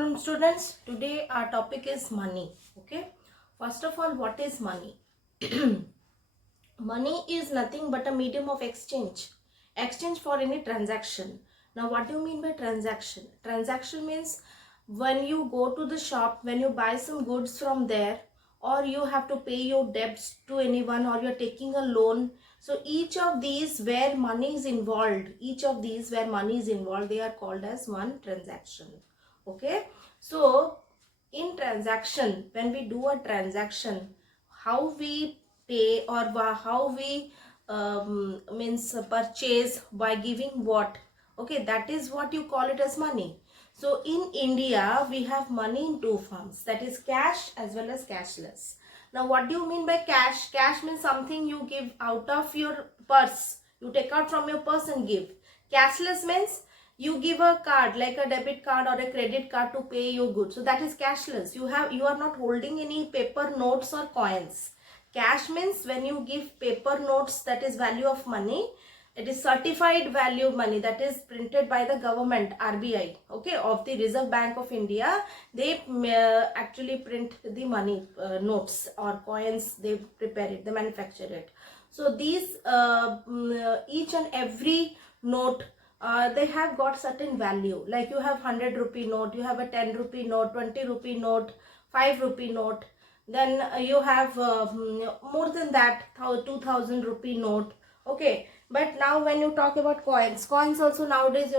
afternoon, students. Today our topic is money. Okay, first of all, what is money? Money is nothing but a medium of exchange for any transaction. Now what do you mean by transaction? Transaction means when you go to the shop, when you buy some goods from there, or you have to pay your debts to anyone, or you're taking a loan. So each of these where money is involved, they are called as one transaction. Okay, so in transaction, when we do a transaction, how we pay or how we means purchase by giving what, okay, that is what you call it as money. So in India we have money in two forms, that is cash as well as cashless. Now what do you mean by cash? Cash means something you give out of your purse, you take out from your purse and give. Cashless means you give a card like a debit card or a credit card to pay your goods, so that is cashless. You are not holding any paper notes or coins. Cash means when you give paper notes, that is value of money. It is certified value money, that is printed by the government, RBI, okay, of the Reserve Bank of India. They actually print the money notes or coins, they prepare it, they manufacture it. So these each and every note, they have got certain value. Like you have 100 rupee note, you have a 10 rupee note, 20 rupee note, 5 rupee note. Then you have more than that, 2000 rupee note. Okay, but now when you talk about coins also nowadays,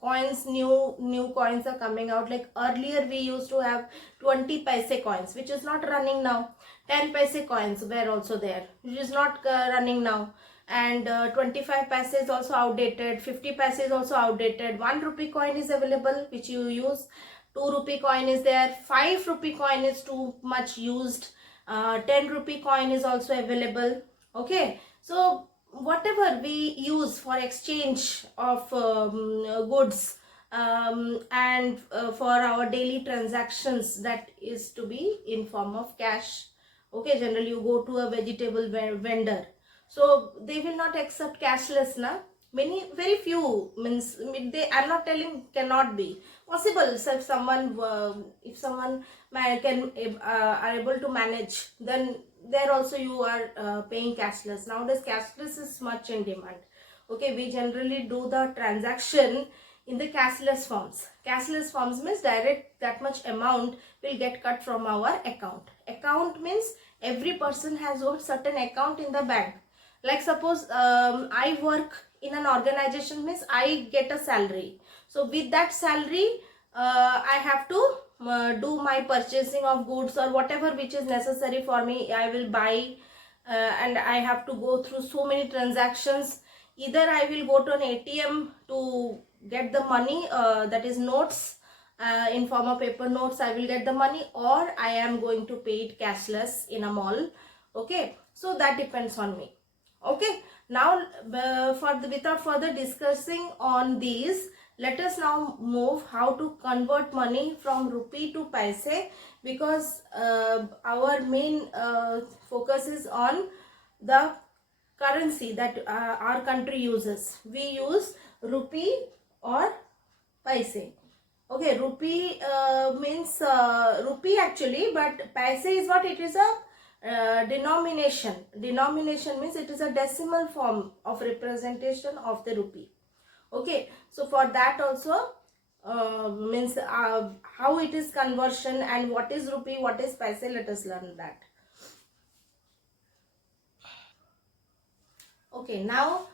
coins, new coins are coming out. Like earlier we used to have 20 paise coins, which is not running now. 10 paise coins were also there, which is not running now. And 25 paise is also outdated, 50 paise is also outdated. 1 rupee coin is available, which you use. 2 rupee coin is there, 5 rupee coin is too much used, 10 rupee coin is also available. Okay, so whatever we use for exchange of goods and for our daily transactions, that is to be in form of cash. Okay, generally you go to a vegetable vendor, so they will not accept cashless na. Many, very few, means they, I'm not telling cannot be possible. So if someone can are able to manage, then there also you are paying cashless. Nowadays cashless is much in demand. Okay, we generally do the transaction in the cashless forms. Cashless forms means direct, that much amount will get cut from our account. Account means every person has got certain account in the bank. Like suppose I work in an organization, means I get a salary. So with that salary I have to do my purchasing of goods or whatever which is necessary for me, I will buy, and I have to go through so many transactions. Either I will go to an ATM to get the money, that is notes, in form of paper notes I will get the money, or I am going to pay it cashless in a mall. Okay, so that depends on me. Okay, now without further discussing on these, let us now move how to convert money from rupee to paise, because our main focus is on the currency that our country uses. We use rupee or paise. Okay, rupee means rupee actually, but paise is what? It is a denomination. Denomination means it is a decimal form of representation of the rupee. Okay, so for that also means how it is conversion and what is rupee, what is paise, let us learn that. Okay, now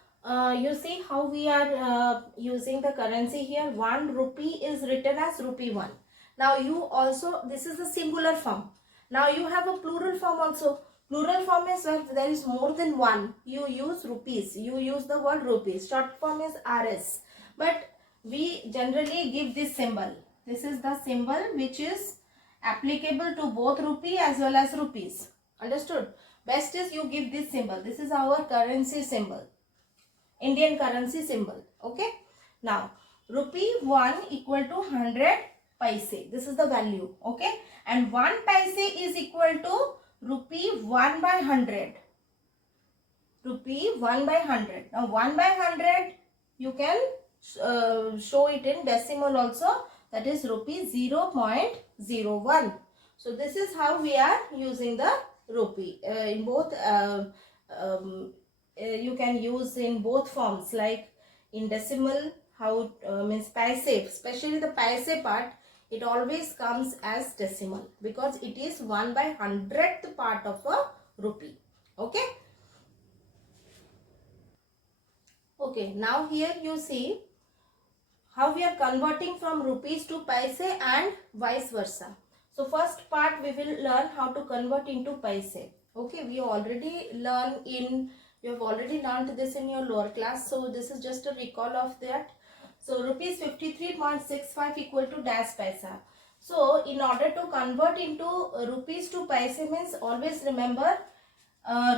you see how we are using the currency here. 1 rupee is written as rupee 1. Now you also, this is the singular form. Now you have a plural form also. Plural form is where there is more than one. You use rupees. You use the word rupees. Short form is RS. But we generally give this symbol. This is the symbol which is applicable to both rupee as well as rupees. Understood? Best is you give this symbol. This is our currency symbol. Indian currency symbol. Okay. Now, rupee 1 equal to 100 paise. This is the value. Okay. And 1 paise is equal to rupee 1 by 100. Rupee 1 by 100. Now, 1 by 100 you can show it in decimal also. that is rupee 0.01. So this is how we are using the rupee. In both you can use in both forms, like in decimal, how means paise, especially the paise part, it always comes as decimal because it is 1/100th part of a rupee. Okay. Okay, now here you see how we are converting from rupees to paise and vice versa. So first part we will learn how to convert into paise. Okay, we already you have already learned this in your lower class. So this is just a recall of that. So rupees 53.65 equal to dash paisa. So in order to convert into rupees to paise means always remember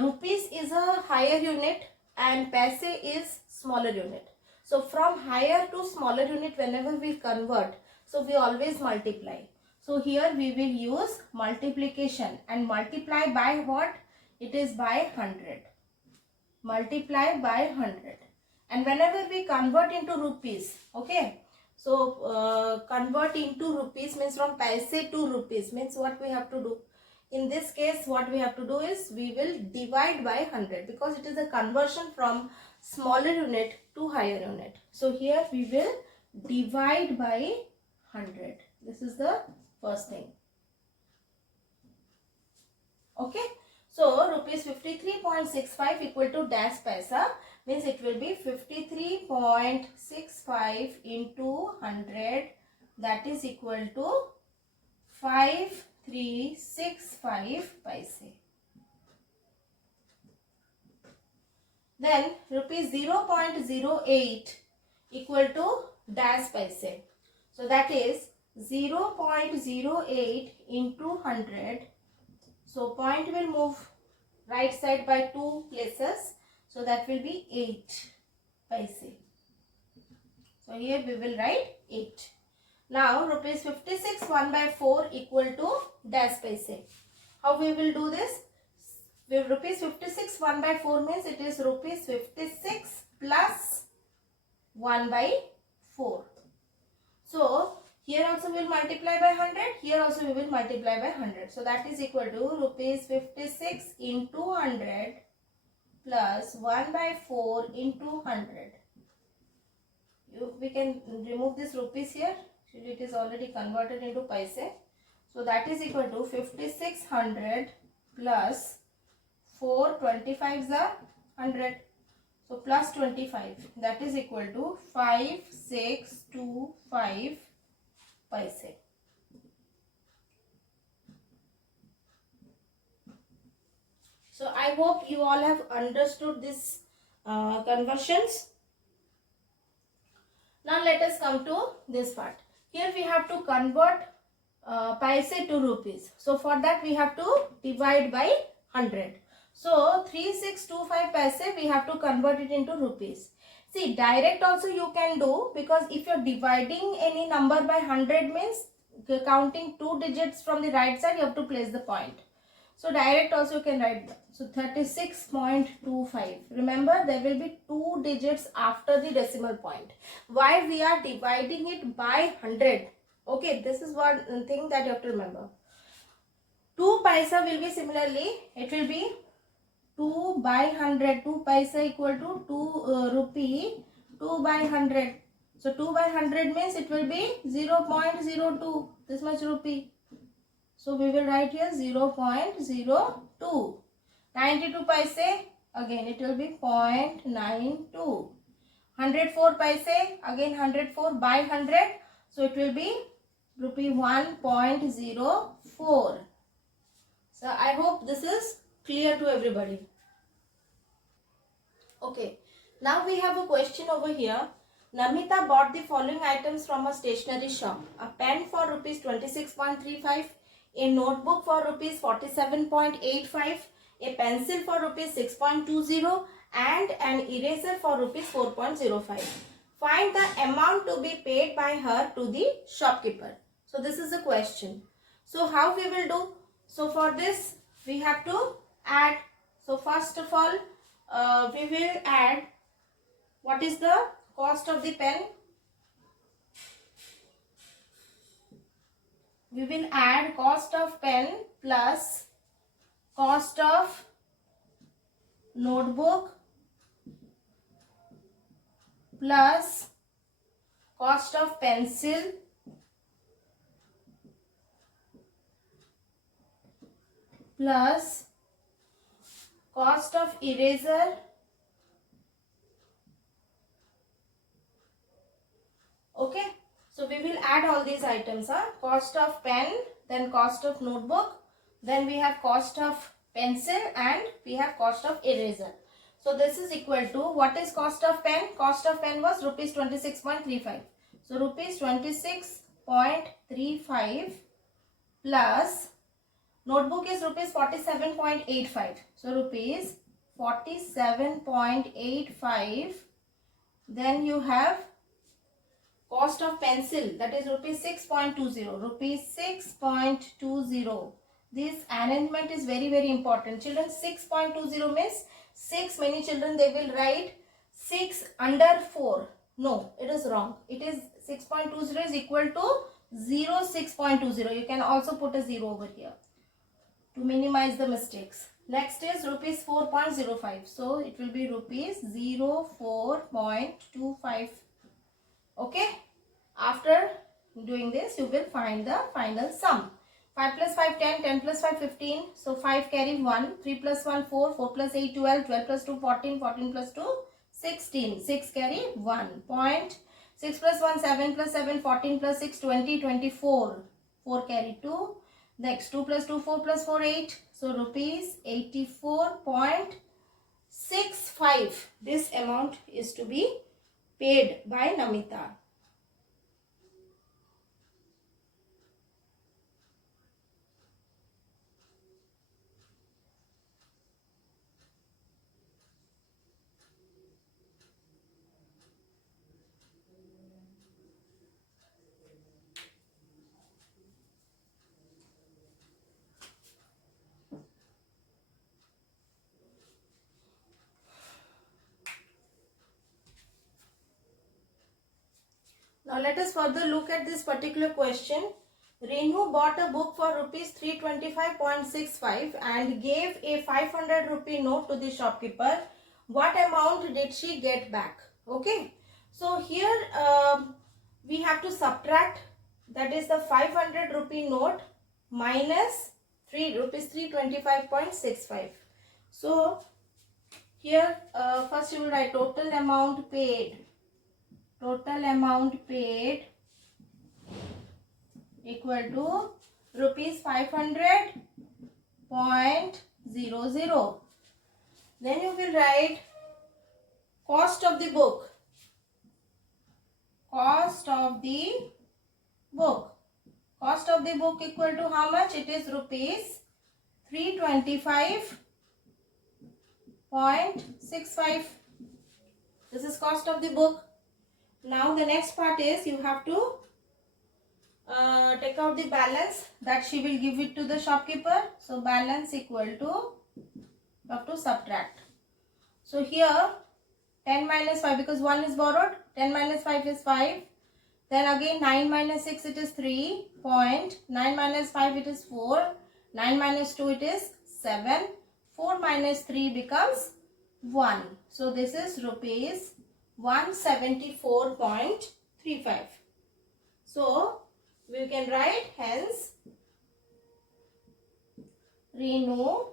rupees is a higher unit and paise is smaller unit. So from higher to smaller unit, whenever we convert, so we always multiply. So here we will use multiplication, and multiply by what? It is by 100. Multiply by 100. And whenever we convert into rupees, okay, so convert into rupees means from paise to rupees means what we have to do? In this case, what we have to do is we will divide by 100 because it is a conversion from smaller unit to higher unit. So here we will divide by 100. This is the first thing. Okay. So rupees 53.65 equal to dash paisa means it will be 53.65 into 100, that is equal to 5365 paise. Then rupees 0.08 equal to dash paise. So that is 0.08 into 100. So point will move right side by 2 places. So that will be 8 paise. So here we will write 8. Now rupees 56 1/4 equal to dash paise. How we will do this? With rupees 56 1/4 means it is rupees 56 plus 1/4. So here also we will multiply by 100. Here also we will multiply by 100. So that is equal to rupees 56 into 100 plus 1/4 into 100. We can remove this rupees here. It is already converted into paise. So that is equal to 5600 plus 425 is 100. So plus 25, that is equal to 5625 paise. So I hope you all have understood this conversions. Now let us come to this part. Here we have to convert paise to rupees. So for that we have to divide by 100. So 3625 paise we have to convert it into rupees. See, direct also you can do, because if you are dividing any number by 100 means counting 2 digits from the right side, you have to place the point. So direct also you can write. So 36.25. Remember, there will be 2 digits after the decimal point. Why we are dividing it by 100? Okay, this is one thing that you have to remember. 2 paisa will be similarly, it will be 2/100. 2 paisa equal to 2 rupee. 2/100. So 2/100 means it will be 0.02. This much rupee. So we will write here 0.02. 92 paise, again it will be 0.92. 104 paise, again 104 by 100. So it will be rupee 1.04. So I hope this is clear to everybody. Okay. Now we have a question over here. Namita bought the following items from a stationery shop. A pen for rupees 26.35. A notebook for rupees 47.85, a pencil for rupees 6.20 and an eraser for rupees 4.05. Find the amount to be paid by her to the shopkeeper. So this is the question. So how we will do? So for this we have to add. So first of all we will add what is the cost of the pen. we will add cost of pen plus cost of notebook plus cost of pencil plus cost of eraser okay. So we will add all these items, cost of pen, then cost of notebook, then we have cost of pencil and we have cost of eraser. So this is equal to, what is cost of pen? Cost of pen was rupees 26.35. So rupees 26.35 plus notebook is rupees 47.85. So rupees 47.85. Then you have cost of pencil, that is rupees 6.20. Rupees 6.20. This arrangement is very important. Children, 6.20 means 6. Many children, they will write 6 under 4. No, it is wrong. It is 6.20 is equal to 0, 6.20. You can also put a 0 over here to minimize the mistakes. Next is rupees 4.05. So it will be rupees 04.25. Okay. After doing this, you will find the final sum. 5 plus 5, 10, 10 plus 5, 15. So 5 carry 1, 3 plus 1, 4, 4 plus 8, 12, 12 plus 2, 14, 14 plus 2, 16. 6 carry 1. Point. 6 plus 1, 7 plus 7, 14 plus 6, 20, 24. 4 carry 2. Next 2 plus 2, 4 plus 4, 8. So rupees 84.65. This amount is to be paid by Namita. Now let us further look at this particular question. Renu bought a book for rupees 325.65 and gave a 500 rupee note to the shopkeeper. What amount did she get back? Okay. So here we have to subtract, that is the 500 rupee note minus rupees 325.65. So here first you will write total amount paid. Total amount paid equal to rupees 500.00. Then you will write cost of the book. Cost of the book. Cost of the book equal to how much? It is rupees 325.65. This is cost of the book. Now the next part is you have to take out the balance that she will give it to the shopkeeper. So balance equal to, you have to subtract. So here 10 minus 5, because 1 is borrowed, 10 minus 5 is 5. Then again 9 minus 6 it is 3. 9 minus 5 it is 4. 9 minus 2 it is 7. 4 minus 3 becomes 1. So this is rupees 174.35. So we can write, hence Renu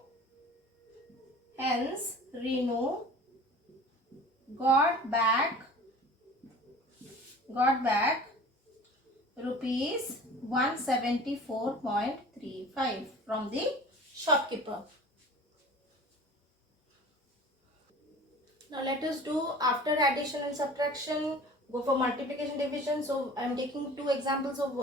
got back rupees 174.35 from the shopkeeper. Now let us do after addition and subtraction, go for multiplication, division. So I am taking two examples of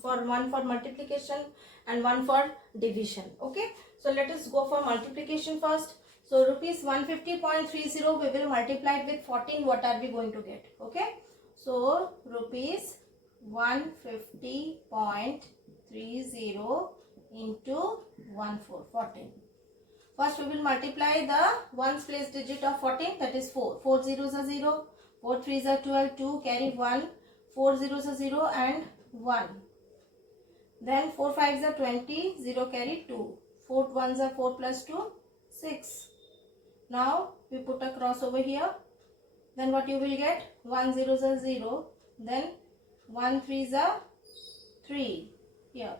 for one for multiplication and one for division. Okay. So let us go for multiplication first. So rupees 150.30 we will multiply it with 14. What are we going to get? Okay. So rupees 150.30 into 14. First we will multiply the ones place digit of 14, that is 4. 4 zeros are 0, 4 threes are 12, 2 carry 1, 4 zeros are 0 and 1. Then 4 5s are 20, 0 carry 2. 4 1s are 4 plus 2, 6. Now we put a cross over here. Then what you will get? 1 zeros are 0. Then 1 3s are 3. Here.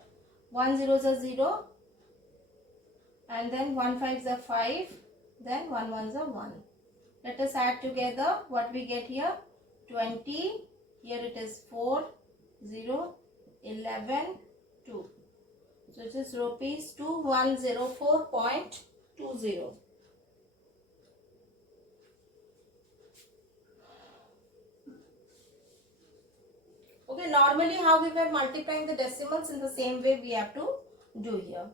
1 zeros are 0. And then 1 5s are 5. Then 1 1s are 1. Let us add together what we get here. 20. Here it is 4, 0, 11, 2. So it is rupees 2104.20. Okay, normally how we were multiplying the decimals, in the same way we have to do here.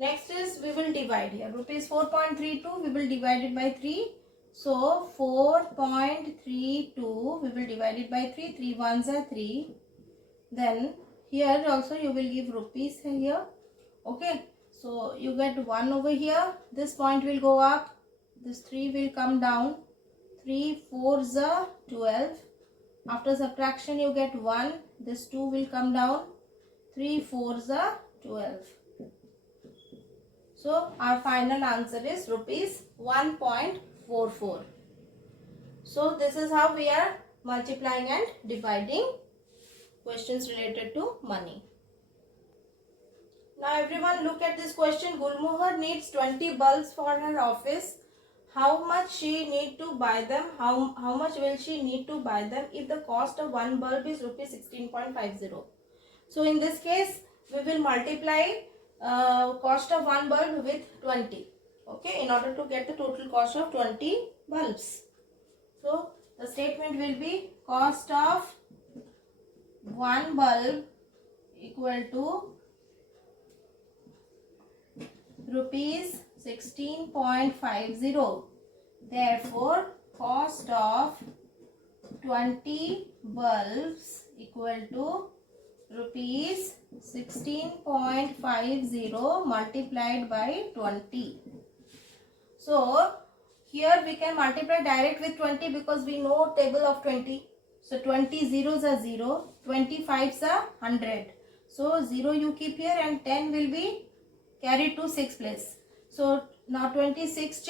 Next is we will divide here. Rupees 4.32 we will divide it by 3. So 4.32 we will divide it by 3. 3 1s are 3. Then here also you will give rupees here. Okay, so you get 1 over here. This point will go up. This 3 will come down. 3 4s are 12. After subtraction you get 1. This 2 will come down. 3 4s are 12. So our final answer is rupees 1.44. So this is how we are multiplying and dividing questions related to money. Now everyone look at this question. Gulmohar needs 20 bulbs for her office. How much she need to buy them? How much will she need to buy them if the cost of one bulb is rupees 16.50? So in this case we will multiply cost of one bulb with 20. Okay, in order to get the total cost of 20 bulbs. So the statement will be cost of one bulb equal to rupees 16.50. Therefore, cost of 20 bulbs equal to rupees 16.50 multiplied by 20. So, here we can multiply direct with 20 because we know table of 20. So, 20 zeros are 0, 25s are 100. So, 0 you keep here and 10 will be carried to 6th place. So, now 26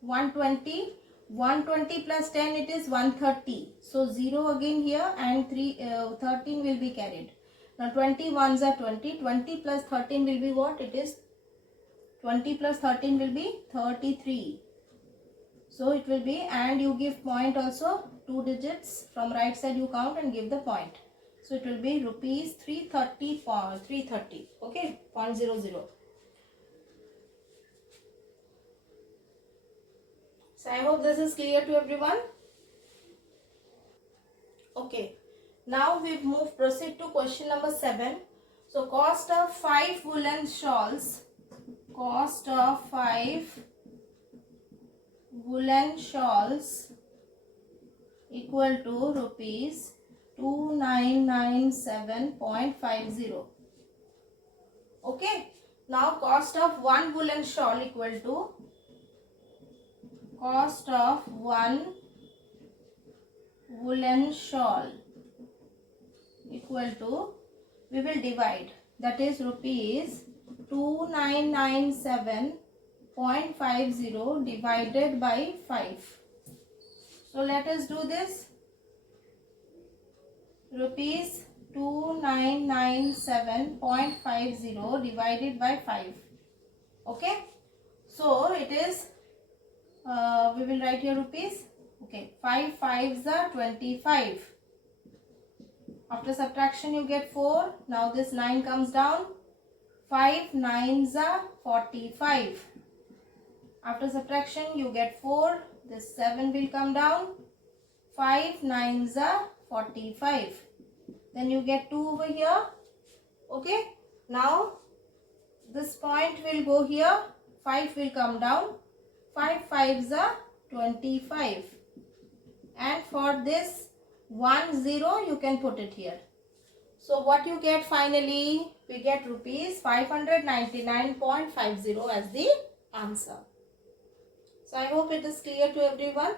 120. 120 plus 10 it is 130. So, 0 again here and 13 will be carried. Now 20 ones are 20. 20 plus 13 will be what? It is 20 plus 13 will be 33. So it will be, and you give point also, 2 digits from right side you count and give the point. So it will be rupees 330. Okay, 0.00. So I hope this is clear to everyone. Okay. Now we proceed to question number 7. So cost of 5 woolen shawls. Cost of 5 woolen shawls equal to rupees 2997.50. Okay. Now cost of one woolen shawl equal to cost of one woolen shawl equal to, we will divide, that is rupees 2997.50 divided by 5. So let us do this. Rupees 2997.50 divided by 5. Okay. So it is, we will write here rupees. Okay. 5 5s are 25. After subtraction you get 4. Now this 9 comes down. 5 9s are 45. After subtraction you get 4. This 7 will come down. 5 9s are 45. Then you get 2 over here. Okay. Now this point will go here. 5 will come down. 5 5s are 25. And for this 1 0 you can put it here. So what you get finally? We get rupees 599.50 as the answer. So I hope it is clear to everyone.